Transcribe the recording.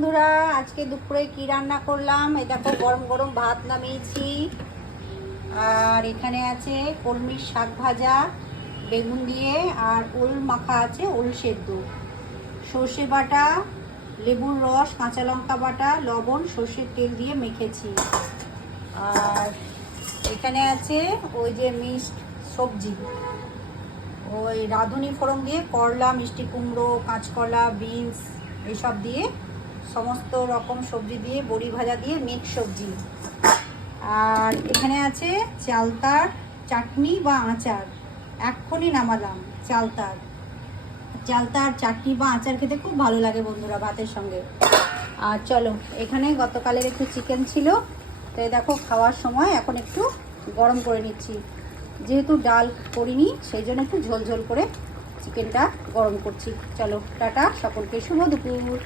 বন্ধুরা, আজকে দুপুরে কি রান্না করলাম? এই দেখো, গরম গরম ভাত নামিয়েছি। আর এখানে আছে কলমির শাক ভাজা বেগুন দিয়ে, আর ওল মাখা আছে, ওল সেদ্ধ, সর্ষে বাটা, লেবুর রস, কাঁচা লঙ্কা বাটা, লবণ, সর্ষের তেল দিয়ে মেখেছি। আর এখানে আছে ওই যে মিক্সড সবজি, ওই রাঁধুনি ফোড়ন দিয়ে করলা, মিষ্টি কুমড়ো, কাঁচকলা, বিনস এসব দিয়ে, সমস্ত রকম সবজি দিয়ে, বড়ি ভাজা দিয়ে মিক্স সবজি। আর এখানে আছে চালতার চাটনি বা আচার, এক্ষুনি নামালাম। চালতার চাটনি বা আচার খেতে খুব ভালো লাগে বন্ধুরা ভাতের সঙ্গে। আর চলো, এখানে গতকালের একটু চিকেন ছিল, তো দেখো খাওয়ার সময় এখন একটু গরম করে নিচ্ছি। যেহেতু ডাল করিনি, সেই জন্য একটু ঝোল ঝোল করে চিকেনটা গরম করছি। চলো টাটা, সকলকে শুভ দুপুর।